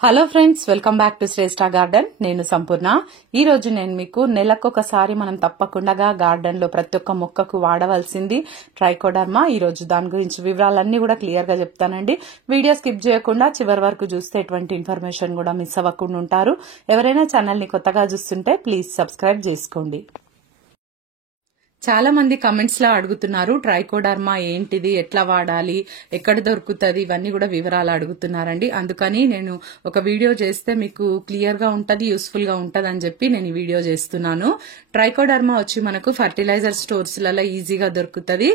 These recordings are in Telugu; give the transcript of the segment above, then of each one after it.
Hello friends, welcome back to Shreshtha Garden. నేను సంపూర్ణ. ఈ రోజు నేను మీకు నెలకొకసారి మనం తప్పకుండా గార్డెన్ లో ప్రతి ఒక్క మొక్కకు వాడవలసింది ట్రైకోడర్మా. ఈ రోజు దాని గురించి వివరాలన్నీ కూడా క్లియర్ గా చెప్తానండి. వీడియో స్కిప్ చేయకుండా చివరి వరకు చూస్తే ఎటువంటి ఇన్ఫర్మేషన్ కూడా మిస్ అవ్వకుండా ఉంటారు. ఎవరైనా ఛానల్ ని కొత్తగా చూస్తుంటే ప్లీజ్ సబ్స్క్రైబ్ చేసుకోండి. చాలా మంది కమెంట్స్ లో అడుగుతున్నారు, ట్రైకోడర్మా ఏంటిది, ఎట్లా వాడాలి, ఎక్కడ దొరుకుతుంది, ఇవన్నీ కూడా వివరాలు అడుగుతున్నారండి. అందుకని నేను ఒక వీడియో చేస్తే మీకు క్లియర్ గా ఉంటది, యూస్ఫుల్ గా ఉంటది అని చెప్పి నేను ఈ వీడియో చేస్తున్నాను. ట్రైకోడర్మా వచ్చి మనకు ఫర్టిలైజర్ స్టోర్స్ లలో ఈజీగా దొరుకుతుంది,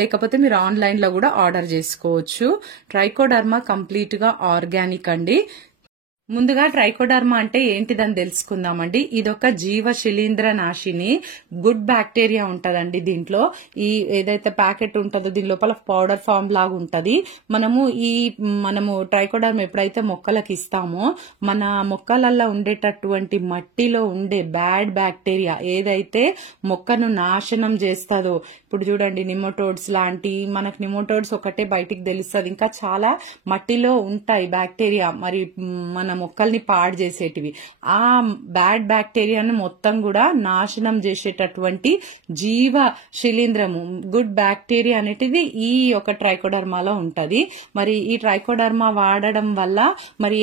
లేకపోతే మీరు ఆన్లైన్ లో కూడా ఆర్డర్ చేసుకోవచ్చు. ట్రైకోడర్మా కంప్లీట్ గా ఆర్గానిక్ అండి. ముందుగా ట్రైకోడర్మా అంటే ఏంటిదని తెలుసుకుందామండి. ఇదొక జీవ శిలీంద్ర నాశిని, గుడ్ బ్యాక్టీరియా ఉంటదండి దీంట్లో. ఈ ఏదైతే ప్యాకెట్ ఉంటుందో దీని లోపల పౌడర్ ఫామ్ లాగా ఉంటది. మనము ట్రైకోడర్మా ఎప్పుడైతే మొక్కలకు ఇస్తామో మన మొక్కలలో ఉండేటటువంటి మట్టిలో ఉండే బ్యాడ్ బ్యాక్టీరియా ఏదైతే మొక్కను నాశనం చేస్తుందో, ఇప్పుడు చూడండి నిమోటోడ్స్ లాంటి, మనకు నిమోటోడ్స్ ఒకటే బయటికి తెలుస్తుంది, ఇంకా చాలా మట్టిలో ఉంటాయి బ్యాక్టీరియా, మరి మన మొక్కల్ని పాడు చేసేటివి. ఆ బ్యాడ్ బ్యాక్టీరియాను మొత్తం కూడా నాశనం చేసేటటువంటి జీవ శిలీంద్రము గుడ్ బ్యాక్టీరియా అనేటిది ఈ ఒక ట్రైకోడర్మాలో ఉంటది. మరి ఈ ట్రైకోడర్మా వాడడం వల్ల మరి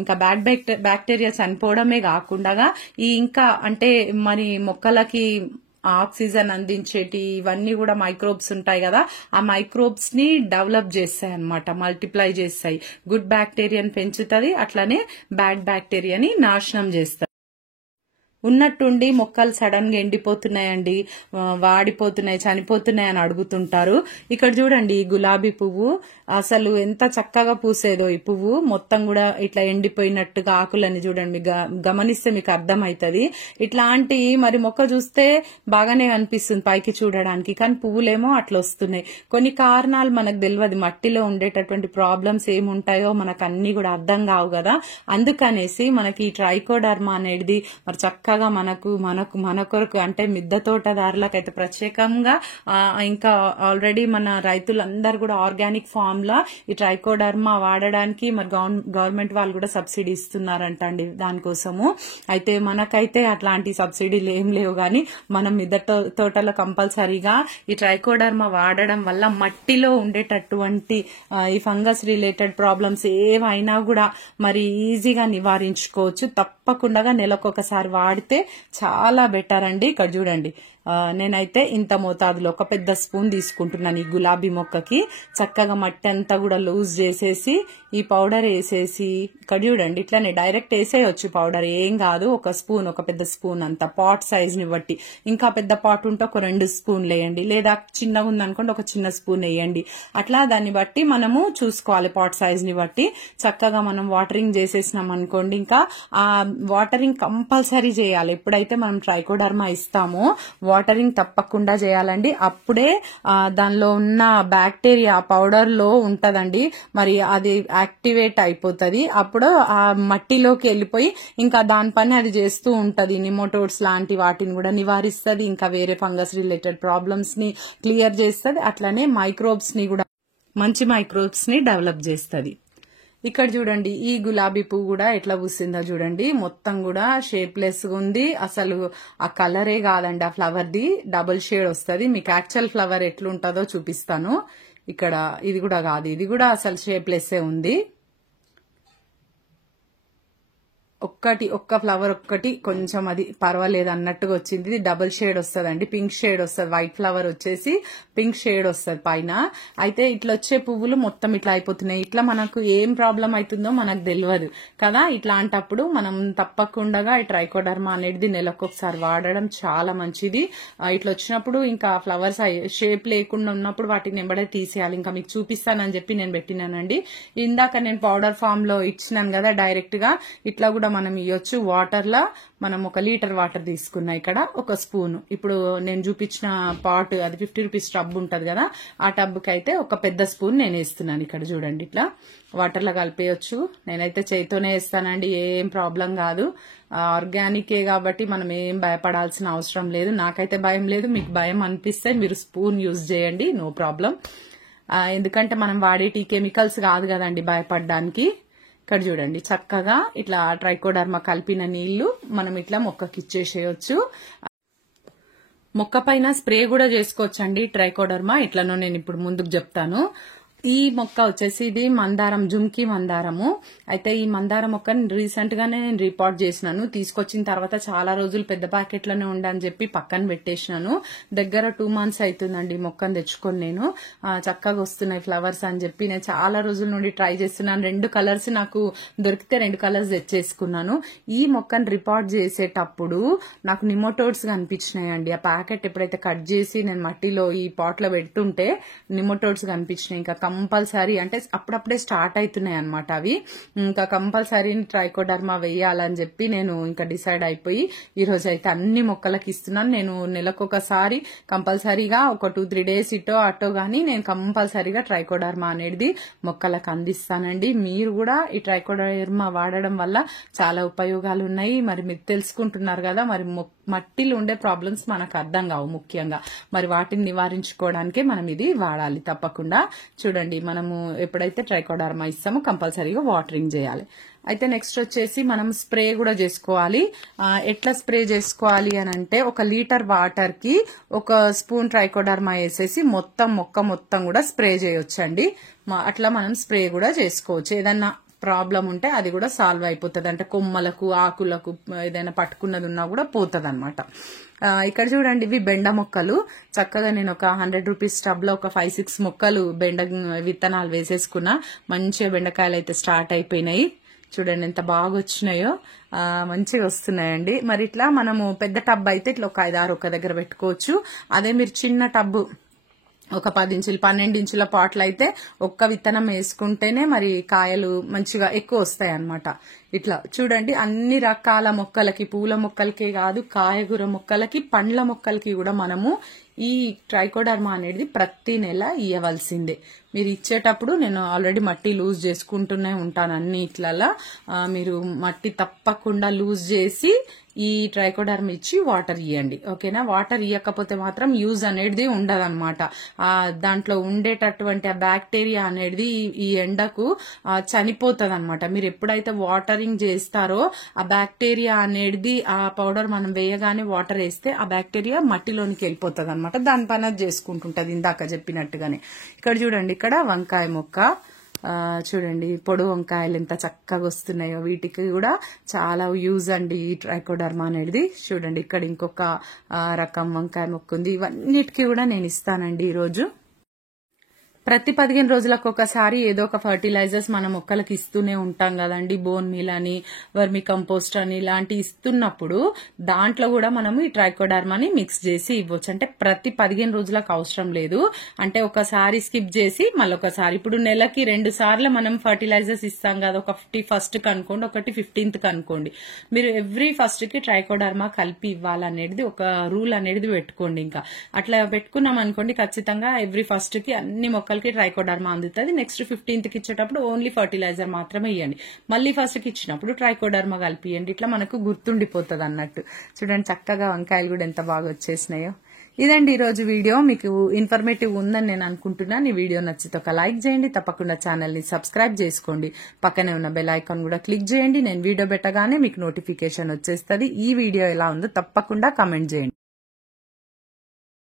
ఇంకా బ్యాడ్ బ్యాక్టీరియా చనిపోవడమే కాకుండా ఇంకా అంటే మరి మొక్కలకి ఆక్సిజన్ అందించేటి ఇవన్నీ కూడా మైక్రోబ్స్ ఉంటాయి కదా, ఆ మైక్రోబ్స్ ని డెవలప్ చేస్తాయి అన్నమాట, మల్టిప్లై చేస్తాయి. గుడ్ బ్యాక్టీరియాని పెంచుతుంది, అట్లనే బ్యాడ్ బ్యాక్టీరియాని నాశనం చేస్తుంది. ఉన్నట్టుండి మొక్కలు సడన్ గా ఎండిపోతున్నాయండి, వాడిపోతున్నాయి, చనిపోతున్నాయి అని అడుగుతుంటారు. ఇక్కడ చూడండి ఈ గులాబీ పువ్వు అసలు ఎంత చక్కగా పూసేదో. ఈ పువ్వు మొత్తం కూడా ఇట్లా ఎండిపోయినట్టుగా ఆకులని చూడండి, గమనిస్తే మీకు అర్థమవుతుంది. ఇట్లాంటి మరి మొక్క చూస్తే బాగానే అనిపిస్తుంది పైకి చూడడానికి, కానీ పువ్వులేమో అట్లా వస్తున్నాయి. కొన్ని కారణాలు మనకు తెలియదు, మట్టిలో ఉండేటటువంటి ప్రాబ్లమ్స్ ఏముంటాయో మనకు అన్ని కూడా అర్థం కావు కదా. అందుకనేసి మనకి ఈ ట్రైకోడర్మా అనేది మరి చక్కగా మన కొరకు అంటే మిద్దె తోటదారులకైతే ప్రత్యేకంగా, ఇంకా ఆల్రెడీ మన రైతులందరూ కూడా ఆర్గానిక్ ఫామ్ లా ఈ ట్రైకోడర్మా వాడడానికి మరి గవర్నమెంట్ వాళ్ళు కూడా సబ్సిడీ ఇస్తున్నారంట అండి దానికోసము. అయితే మనకైతే అట్లాంటి సబ్సిడీలు ఏం లేవు, కానీ మనం మిద్దె తోటలో కంపల్సరీగా ఈ ట్రైకోడర్మా వాడడం వల్ల మట్టిలో ఉండేటటువంటి ఈ ఫంగస్ రిలేటెడ్ ప్రాబ్లమ్స్ ఏవైనా కూడా మరి ఈజీగా నివారించుకోవచ్చు. తప్పకుండా నెలకొకసారి వాడితే చాలా బెటర్ అండి. ఇక్కడ చూడండి, నేనైతే ఇంత మోతాదులో ఒక పెద్ద స్పూన్ తీసుకుంటున్నాను. ఈ గులాబీ మొక్కకి చక్కగా మట్టి అంతా కూడా లూజ్ చేసేసి ఈ పౌడర్ వేసేసి, ఇక్కడ చూడండి ఇట్లానే డైరెక్ట్ వేసేయచ్చు పౌడర్, ఏం కాదు. ఒక పెద్ద స్పూన్ అంత, పాట్ సైజ్ ని బట్టి. ఇంకా పెద్ద పాట్ ఉంటే ఒక 2 స్పూన్లు వేయండి, లేదా చిన్నగా ఉందనుకోండి ఒక చిన్న స్పూన్ వేయండి. అట్లా దాన్ని బట్టి మనము చూసుకోవాలి, పాట్ సైజ్ ని బట్టి. చక్కగా మనం వాటరింగ్ చేసేసినాం అనుకోండి, ఇంకా ఆ వాటరింగ్ కంపల్సరీ చేయాలి. ఎప్పుడైతే మనం ట్రైకోడర్మా ఇస్తామో వాటరింగ్ తప్పకుండా చేయాలండి. అప్పుడే దానిలో ఉన్న బ్యాక్టీరియా పౌడర్ లో ఉంటదండి, మరి అది యాక్టివేట్ అయిపోతుంది. అప్పుడు ఆ మట్టిలోకి వెళ్ళిపోయి ఇంకా దాని పని అది చేస్తూ ఉంటది. నిమోటోడ్స్ లాంటి వాటిని కూడా నివారిస్తుంది, ఇంకా వేరే ఫంగస్ రిలేటెడ్ ప్రాబ్లమ్స్ ని క్లియర్ చేస్తుంది, అట్లనే మైక్రోబ్స్ ని కూడా మంచి మైక్రోబ్స్ ని డెవలప్ చేస్తుంది. ఇక్కడ చూడండి ఈ గులాబీ పువ్వు కూడా ఎట్లా పూసిందో చూడండి, మొత్తం కూడా షేప్లెస్ గా ఉంది. అసలు ఆ కలరే కాదండి, ఆ ఫ్లవర్ ది డబుల్ షేడ్ వస్తుంది. మీకు యాక్చువల్ ఫ్లవర్ ఎట్లుంటుందో చూపిస్తాను. ఇక్కడ ఇది కూడా కాదు, ఇది కూడా అసలు షేప్లెస్ ఉంది. ఒక్క ఫ్లవర్ ఒక్కటి కొంచెం అది పర్వాలేదు అన్నట్టుగా వచ్చింది. ఇది డబుల్ షేడ్ వస్తుందండి, పింక్ షేడ్ వస్తుంది. వైట్ ఫ్లవర్ వచ్చేసి పింక్ షేడ్ వస్తుంది పైన. అయితే ఇట్లా వచ్చే పువ్వులు మొత్తం ఇట్లా అయిపోతున్నాయి. ఇట్లా మనకు ఏం ప్రాబ్లం అవుతుందో మనకు తెలియదు కదా. ఇట్లాంటప్పుడు మనం తప్పకుండా ఈ ట్రైకోడర్మా అనేది నెలకొకసారి వాడడం చాలా మంచిది. ఇట్లా వచ్చినప్పుడు ఇంకా ఫ్లవర్స్ షేప్ లేకుండా ఉన్నప్పుడు వాటిని ఎంబడే తీసేయాలి. ఇంకా మీకు చూపిస్తానని చెప్పి నేను పెట్టినానండి. ఇందాక నేను పౌడర్ ఫామ్ లో ఇచ్చినాను కదా, డైరెక్ట్ గా ఇట్లా కూడా మనం ఇవ్వచ్చు. వాటర్ లా మనం 1 లీటర్ వాటర్ తీసుకున్నా, ఇక్కడ 1 స్పూన్. ఇప్పుడు నేను చూపించిన పాట్ అది 50 రూపీస్ టబ్ ఉంటది కదా, ఆ టబ్ కి అయితే ఒక పెద్ద స్పూన్ నేను వేస్తున్నాను. ఇక్కడ చూడండి ఇట్లా వాటర్ లో కలిపేయచ్చు. నేనైతే చేతితోనే వేస్తానండి, ఏం ప్రాబ్లం కాదు. ఆర్గానికే కాబట్టి మనం ఏం భయపడాల్సిన అవసరం లేదు. నాకైతే భయం లేదు, మీకు భయం అనిపిస్తే మీరు స్పూన్ యూజ్ చేయండి, నో ప్రాబ్లం. ఎందుకంటే మనం వాడేటి కెమికల్స్ కాదు కదండి భయపడడానికి. ఇక్కడ చూడండి చక్కగా ఇట్లా ట్రైకోడర్మా కలిపిన నీళ్లు మనం ఇట్లా మొక్కకి ఇచ్చేసేయచ్చు. మొక్క పైన స్ప్రే కూడా చేసుకోవచ్చండి ట్రైకోడర్మా. ఇట్లనో నేను ఇప్పుడు ముందుకు చెప్తాను. ఈ మొక్క వచ్చేసి ఇది మందారం, జుమ్కి మందారము. అయితే ఈ మందారం మొక్కని రీసెంట్ గానే నేను రిపోర్ట్ చేసినాను. తీసుకొచ్చిన తర్వాత చాలా రోజులు పెద్ద ప్యాకెట్లోనే ఉండని చెప్పి పక్కన పెట్టేసినాను. దగ్గర 2 months అవుతుందండి మొక్కను తెచ్చుకొని నేను. చక్కగా వస్తున్నాయి ఫ్లవర్స్ అని చెప్పి నేను చాలా రోజుల నుండి ట్రై చేస్తున్నాను. 2 కలర్స్ నాకు దొరికితే 2 కలర్స్ తెచ్చేసుకున్నాను. ఈ మొక్కను రిపోర్ట్ చేసేటప్పుడు నాకు నిమోటోడ్స్ కనిపించినాయండి. ఆ ప్యాకెట్ ఎప్పుడైతే కట్ చేసి నేను మట్టిలో ఈ పాట్ లో పెడుతుంటే నిమోటోడ్స్ కనిపించినాయి. ఇంకా కంపల్సరీ అంటే అప్పుడప్పుడే స్టార్ట్ అవుతున్నాయి అనమాట అవి. ఇంకా కంపల్సరీ ట్రైకోడర్మా వేయాలని చెప్పి నేను ఇంకా డిసైడ్ అయిపోయి ఈ రోజు అయితే అన్ని మొక్కలకి ఇస్తున్నాను. నేను నెలకొకసారి కంపల్సరీగా ఒక 2-3 days ఇటో అటో గానీ నేను కంపల్సరీగా ట్రైకోడర్మా అనేది మొక్కలకు అందిస్తానండి. మీరు కూడా ఈ ట్రైకోడర్మా వాడడం వల్ల చాలా ఉపయోగాలు ఉన్నాయి. మరి మీరు తెలుసుకుంటున్నారు కదా, మరి మట్టిలో ఉండే ప్రాబ్లమ్స్ మనకు అర్థం కావు ముఖ్యంగా. మరి వాటిని నివారించుకోవడానికే మనం ఇది వాడాలి తప్పకుండా. చూడండి, మనము ఎప్పుడైతే ట్రైకోడర్మా ఇస్తామో కంపల్సరీగా వాటరింగ్ చేయాలి. అయితే నెక్స్ట్ వచ్చేసి మనం స్ప్రే కూడా చేసుకోవాలి. ఎట్లా స్ప్రే చేసుకోవాలి అని అంటే 1 లీటర్ వాటర్ కి 1 స్పూన్ ట్రైకోడర్మా వేసేసి మొత్తం మొక్క మొత్తం కూడా స్ప్రే చేయొచ్చండి. అట్లా మనం స్ప్రే కూడా చేసుకోవచ్చు. ఏదన్నా ప్రాబ్లం ఉంటే అది కూడా సాల్వ్ అయిపోతుంది. అంటే కొమ్మలకు ఆకులకు ఏదైనా పట్టుకున్నది ఉన్నా కూడా పోతుంది అనమాట. ఇక్కడ చూడండి, ఇవి బెండ మొక్కలు. చక్కగా నేను ఒక 100 రూపీస్ టబ్ లో ఒక 5-6 మొక్కలు బెండ విత్తనాలు వేసేసుకున్నా. మంచిగా బెండకాయలు అయితే స్టార్ట్ అయిపోయినాయి. చూడండి ఎంత బాగా వచ్చినాయో, మంచిగా వస్తున్నాయండి. మరి ఇట్లా మనము పెద్ద టబ్ అయితే ఇట్లా ఒక 5-6 ఒక దగ్గర పెట్టుకోవచ్చు. అదే మీరు చిన్న టబ్బు ఒక 10 ఇంచులు 12 ఇంచుల పాటలు అయితే ఒక్క విత్తనం వేసుకుంటేనే మరి కాయలు మంచిగా ఎక్కువ వస్తాయి అన్నమాట. ఇట్లా చూడండి, అన్ని రకాల మొక్కలకి, పూల మొక్కలకే కాదు కాయగూర మొక్కలకి, పండ్ల మొక్కలకి కూడా మనము ఈ ట్రైకోడర్మా అనేది ప్రతి నెల ఇవ్వవలసిందే. మీరు ఇచ్చేటప్పుడు నేను ఆల్రెడీ మట్టి లూజ్ చేసుకుంటూనే ఉంటాను అన్ని ఇట్లలా. మీరు మట్టి తప్పకుండా లూజ్ చేసి ఈ ట్రైకోడర్మా ఇచ్చి వాటర్ ఇవ్వండి, ఓకేనా. వాటర్ ఇవ్వకపోతే మాత్రం యూజ్ అనేది ఉండదన్నమాట. దాంట్లో ఉండేటటువంటి ఆ బ్యాక్టీరియా అనేది ఈ ఎండకు చనిపోతుంది అనమాట. మీరు ఎప్పుడైతే వాటరింగ్ చేస్తారో ఆ బ్యాక్టీరియా అనేది ఆ పౌడర్ మనం వేయగానే వాటర్ వేస్తే ఆ బ్యాక్టీరియా మట్టిలోనికి వెళ్ళిపోతుంది అనమాట. దాని పని అది చేసుకుంటుంటది ఇందాక చెప్పినట్టుగానే. ఇక్కడ చూడండి, ఇక్కడ వంకాయ మొక్క చూడండి, పొడు వంకాయలు ఎంత చక్కగా వస్తున్నాయో. వీటికి కూడా చాలా యూజ్ అండి ఈ ట్రైకోడర్మా అనేది. చూడండి, ఇక్కడ ఇంకొక రకం వంకాయ మొక్క ఉంది. ఇవన్నిటికీ కూడా నేను ఇస్తానండి ఈరోజు. ప్రతి 15 రోజులకు ఒకసారి ఏదో ఒక ఫర్టిలైజర్స్ మన మొక్కలకి ఇస్తూనే ఉంటాం కదండి. బోన్ మీల్ అని, వర్మి కంపోస్ట్ అని ఇలాంటి ఇస్తున్నప్పుడు దాంట్లో కూడా మనము ఈ ట్రైకోడర్మాని మిక్స్ చేసి ఇవ్వచ్చు. అంటే ప్రతి 15 రోజులకు అవసరం లేదు. అంటే ఒకసారి స్కిప్ చేసి మళ్ళొకసారి, ఇప్పుడు నెలకి 2 సార్లు మనం ఫర్టిలైజర్స్ ఇస్తాం కదా. ఒకటి ఫస్ట్ కి అనుకోండి, ఒకటి 15th కి అనుకోండి. మీరు ఎవ్రీ ఫస్ట్ కి ట్రైకోడర్మా కలిపి ఇవ్వాలనేది ఒక రూల్ అనేది పెట్టుకోండి. ఇంకా అట్లా పెట్టుకున్నాం అనుకోండి, ఖచ్చితంగా ఎవ్రీ ఫస్ట్ కి అన్ని మొక్కలకి ట్రైకోడర్మా అందుతుంది. నెక్స్ట్ 15th కి ఇచ్చేటప్పుడు ఓన్లీ ఫర్టిలైజర్ మాత్రమే ఇవ్వండి. మళ్ళీ ఫస్ట్ కి ఇచ్చినప్పుడు ట్రైకోడర్మా కలిపియండి. ఇట్లా మనకు గుర్తుండిపోతుంది అన్నట్టు. చూడండి, చక్కగా వంకాయలు కూడా ఎంత బాగా వచ్చేసినాయో. ఇదండి ఈరోజు వీడియో. మీకు ఇన్ఫర్మేటివ్ ఉందని నేను అనుకుంటున్నాను. ఈ వీడియో నచ్చితే ఒక లైక్ చేయండి. తప్పకుండా ఛానల్ ని సబ్స్క్రైబ్ చేసుకోండి. పక్కనే ఉన్న బెల్ ఐకాన్ కూడా క్లిక్ చేయండి. నేను వీడియో పెట్టగానే మీకు నోటిఫికేషన్ వచ్చేస్తుంది. ఈ వీడియో ఎలా ఉందో తప్పకుండా కామెంట్ చేయండి.